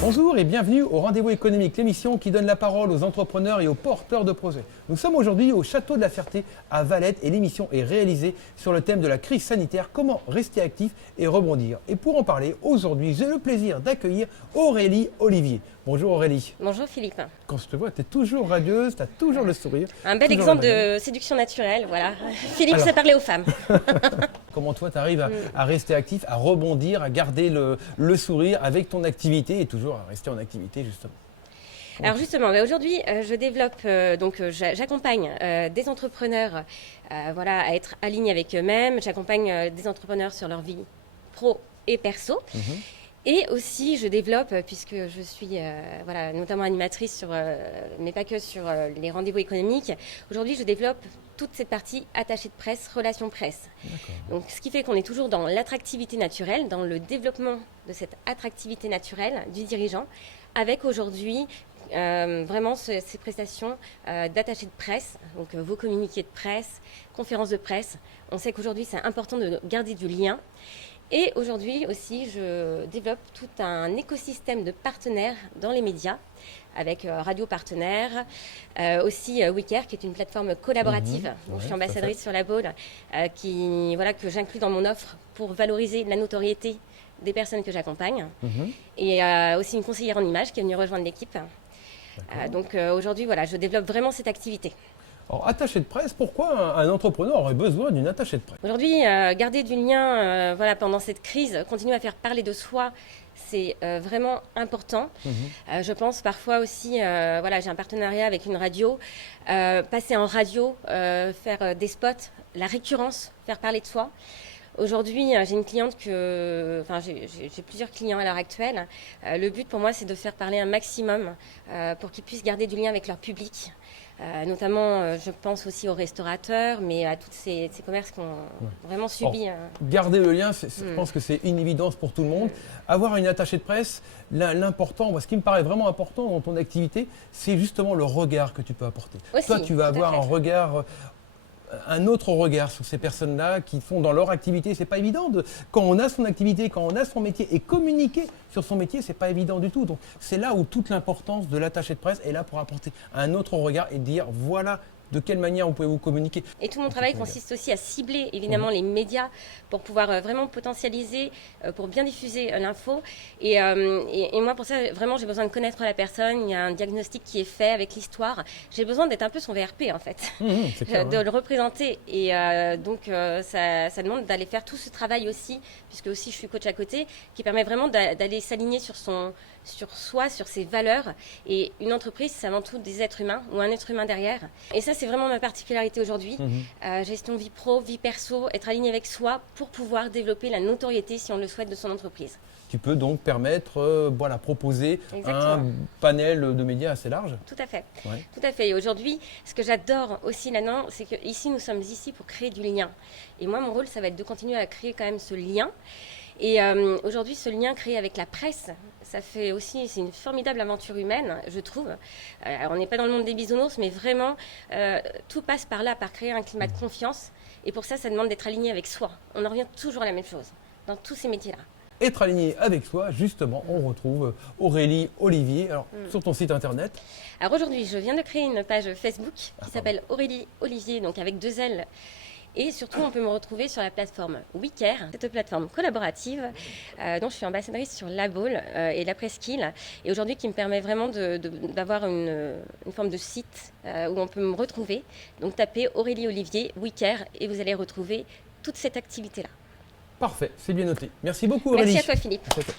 Bonjour et bienvenue au Rendez-vous économique, l'émission qui donne la parole aux entrepreneurs et aux porteurs de projets. Nous sommes aujourd'hui au Château de la Ferté à Valette et l'émission est réalisée sur le thème de la crise sanitaire, comment rester actif et rebondir. Et pour en parler, aujourd'hui, j'ai le plaisir d'accueillir Aurélie Olivier. Bonjour Aurélie. Bonjour Philippe. Quand je te vois, tu es toujours radieuse, tu as toujours le sourire. Un bel exemple de séduction naturelle, voilà. Philippe sait parler aux femmes. Comment toi, tu arrives à rester actif, à rebondir, à garder le sourire avec ton activité et toujours à rester en activité justement? Alors justement, aujourd'hui, je développe, j'accompagne des entrepreneurs à être alignés avec eux-mêmes. J'accompagne des entrepreneurs sur leur vie pro et perso. Et aussi, je développe, puisque je suis notamment animatrice sur, mais pas que sur les rendez-vous économiques. Aujourd'hui, je développe toute cette partie attachée de presse, relations presse. Donc, ce qui fait qu'on est toujours dans l'attractivité naturelle, dans le développement de cette attractivité naturelle du dirigeant, avec aujourd'hui vraiment ces prestations d'attachés de presse, donc vos communiqués de presse, conférences de presse. On sait qu'aujourd'hui, c'est important de garder du lien. Et aujourd'hui aussi, je développe tout un écosystème de partenaires dans les médias, avec Radio Partenaires, aussi WeCare, qui est une plateforme collaborative. Donc, je suis ambassadrice sur la Baule, que j'inclus dans mon offre pour valoriser la notoriété des personnes que j'accompagne. Et aussi une conseillère en images qui est venue rejoindre l'équipe. Aujourd'hui, je développe vraiment cette activité. Alors, attaché de presse, pourquoi un entrepreneur aurait besoin d'une attachée de presse? Aujourd'hui, garder du lien pendant cette crise, continuer à faire parler de soi, c'est vraiment important. Je pense parfois aussi, j'ai un partenariat avec une radio, passer en radio, faire des spots, la récurrence, faire parler de soi. Aujourd'hui, j'ai une cliente j'ai plusieurs clients à l'heure actuelle. Le but pour moi, c'est de faire parler un maximum pour qu'ils puissent garder du lien avec leur public. Notamment, je pense aussi aux restaurateurs, mais à tous ces commerces qui ont vraiment subi. Garder le lien, je pense que c'est une évidence pour tout le monde. Avoir une attachée de presse, ce qui me paraît vraiment important dans ton activité, c'est justement le regard que tu peux apporter. Aussi, toi, tu vas avoir un autre regard sur ces personnes-là qui font dans leur activité. C'est pas évident quand on a son activité, quand on a son métier et communiquer sur son métier, c'est pas évident du tout. Donc c'est là où toute l'importance de l'attaché de presse est là pour apporter un autre regard et dire voilà de quelle manière vous pouvez vous communiquer. Et tout mon travail consiste aussi à cibler évidemment les médias pour pouvoir vraiment potentialiser, pour bien diffuser l'info. Et moi pour ça, vraiment j'ai besoin de connaître la personne. Il y a un diagnostic qui est fait avec l'histoire. J'ai besoin d'être un peu son VRP en fait, de le représenter. Et ça demande d'aller faire tout ce travail aussi, puisque aussi je suis coach à côté, qui permet vraiment d'aller s'aligner sur soi, sur ses valeurs. Et une entreprise, c'est avant tout des êtres humains ou un être humain derrière. Et ça, c'est vraiment ma particularité aujourd'hui. Gestion vie pro, vie perso, être aligné avec soi pour pouvoir développer la notoriété, si on le souhaite, de son entreprise. Tu peux donc permettre, proposer un panel de médias assez large. Tout à fait. Tout à fait. Et aujourd'hui, ce que j'adore aussi là-dedans, c'est que ici, nous sommes ici pour créer du lien. Et moi, mon rôle, ça va être de continuer à créer quand même ce lien. Et aujourd'hui, ce lien créé avec la presse, c'est une formidable aventure humaine, je trouve. On n'est pas dans le monde des bisounours, mais vraiment, tout passe par là, par créer un climat de confiance. Et pour ça, ça demande d'être aligné avec soi. On en revient toujours à la même chose, dans tous ces métiers-là. Être aligné avec soi, justement, on retrouve Aurélie Olivier sur ton site internet. Alors aujourd'hui, je viens de créer une page Facebook qui s'appelle Aurélie Olivier, donc avec 2 L. Et surtout, on peut me retrouver sur la plateforme WeCare, cette plateforme collaborative dont je suis ambassadrice sur la Baule et la Presqu'île. Et aujourd'hui, qui me permet vraiment d'avoir une forme de site où on peut me retrouver. Donc, tapez Aurélie Olivier, WeCare, et vous allez retrouver toute cette activité-là. Parfait, c'est bien noté. Merci beaucoup Aurélie. Merci à toi Philippe. Merci.